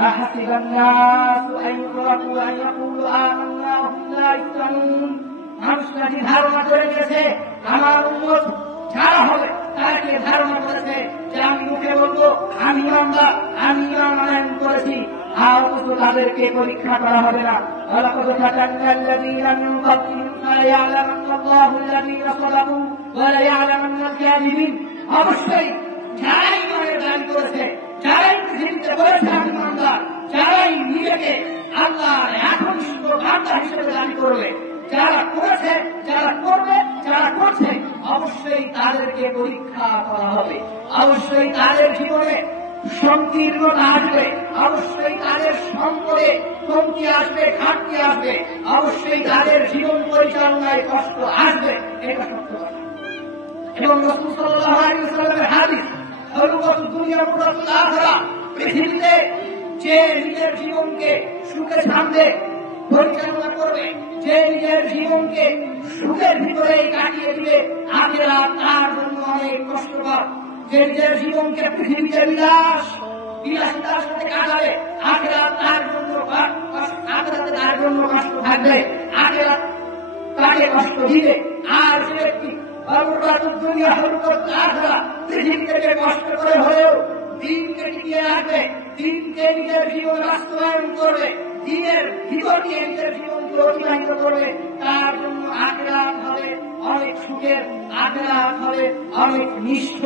أحسب الناس أن يتركوا أن يقولوا آمنا وهم لا يفتنون। মানুষ নাকি ধারণা করে নিয়েছে আমার উম্মত যারা হবে তারা কি ধারণা করেছে যে আমি মুখে বলবো আমি ইমানদার, আমি ইমান আনয়ন করেছি, আর অথচ তাদেরকে পরীক্ষা করা হবে না। ولقد فتنا الذين من قبلهم فليعلمن الله الذين صدقوا وليعلمن الكاذبين। অবশ্যই যারাই ইমানের দাবি করেছে, যারাই পৃথিবীতে বলেছে আমি ইমানদার, যারাই নিজেকে আল্লাহর একনিষ্ঠ বান্দা হিসেবে দাবি করবে, যারা করেছে, যারা করবে, যারা করছে, অবশ্যই তাদেরকে পরীক্ষা করা হবে। অবশ্যই তাদের জীবনে সংকীর্ণতা আসবে, অবশ্যই তাদের সম্পদে কমতি আসবে, ঘাটতি আসবে, অবশ্যই তাদের জীবন পরিচালনায় কষ্ট আসবে, এটা সত্য কথা। এবং রাসূল সাল্লাল্লাহু আলাইহি ওয়াসাল্লামের হাদিস হরুকতুদ দুনিয়া মুরাতুল আখিরা, পৃথিবীতে যে নিজের জীবনকে সুখে শান্তিতে পরিচালনা করবে, যে নিজের জীবনকে সুখের ভিতরে কাটিয়ে দিবে, আখিরাত তার জন্য অনেক কষ্টকর। যে নিজের জীবনকে পৃথিবীতে বিলাসিতার সাথে কাটাবে, আখিরাত তার জন্য আখিরাতে তার জন্য কষ্ট থাকবে, আখিরাত তাকে কষ্ট দিবে। আর যে ব্যক্তি হরুকতুদ দুনিয়া হরুকতুল আখিরা, পৃথিবী থেকে কষ্ট করে হলেও দিনকে টিকিয়ে রাখবে, দিনকে নিজের জীবন বাস্তবায়ন করবে, দিনের ভিতর দিয়ে নিজের জীবনকে অতিবাহিত করবে, তার জন্য আখিরাত হবে অনেক সুখের, আখিরাত হবে অনেক নিষ্ঠ,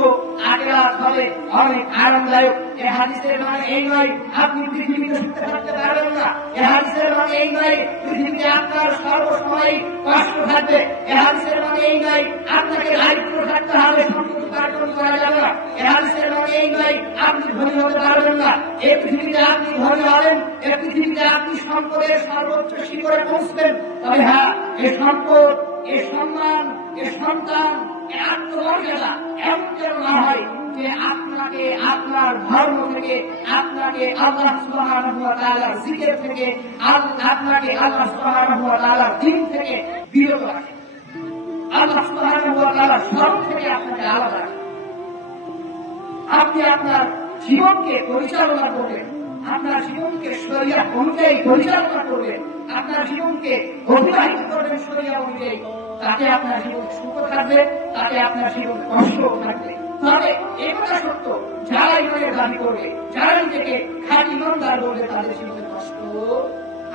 আখিরাত হবে অনেক আরামদায়ক। এই হাদিসের মানে এই নয় আপনি পৃথিবীতে সুখে থাকতে পারবেন না, এই হাদিসের মানে এই নয় পৃথিবীতে আপনার সর্বসময় কষ্ট থাকবে, এই হাদিসের মানে এই নয় আপনাকে দারিদ্র থাকতে হবে, সম্পদ উপার্জন করা যাবে না, এই হাদিসের মানে এই নয় আপনি ধনী হতে পারবেন না। এই পৃথিবীতে আপনি ধনী হবেন, এই পৃথিবীতে আপনি সম্পদের সর্বোচ্চ শিখরে পৌঁছবেন, তবে হ্যাঁ এই সম্পদ, এই সম্মান, এই সন্তান, এই আত্মমর্যাদা এমন যেন না হয় যে আপনাকে আপনার ধর্ম থেকে, আপনাকে আল্লাহ সুবহানাহু ওয়া তাআলার জিকির থেকে, আপনাকে আল্লাহ সুবহানাহু ওয়া তাআলার দ্বীন থেকে বিরত রাখে, আল্লাহ সুবহানাহু ওয়া তাআলার স্মরণ থেকে আপনাকে আলাদা রাখে। আপনি আপনার জীবনকে পরিচালনা করবেন, আপনার জীবনকে শরিয়াত অনুযায়ী পরিচালনা করবেন, আপনার জীবনকে অতিবাহিত করবেন শরিয়াত অনুযায়ী, তাতে আপনার জীবন সুখ থাকবে, তাতে আপনার জীবন কষ্ট থাকবে। তবে এই কথা সত্য, যারা ইমানের দাবি করবে, যারা নিজেকে খাঁটি ইমানদার বলবে, তাদের জীবনে কষ্ট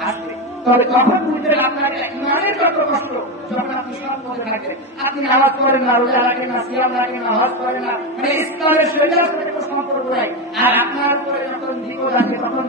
আসবে। তবে কখন বুঝবেন আপনার ইমানের যত কষ্ট, যখন আপনি সব পথে থাকবেন, আপনি নামাজ পড়েন না, রোজা রাখেন না, সিয়াম রাখেন না, হজ করেন না, মানে ইসলামের শরীয়তের সাথে কোনো সম্পর্ক নাই, আর আপনার উপরে যখন বিপদ আসে তখন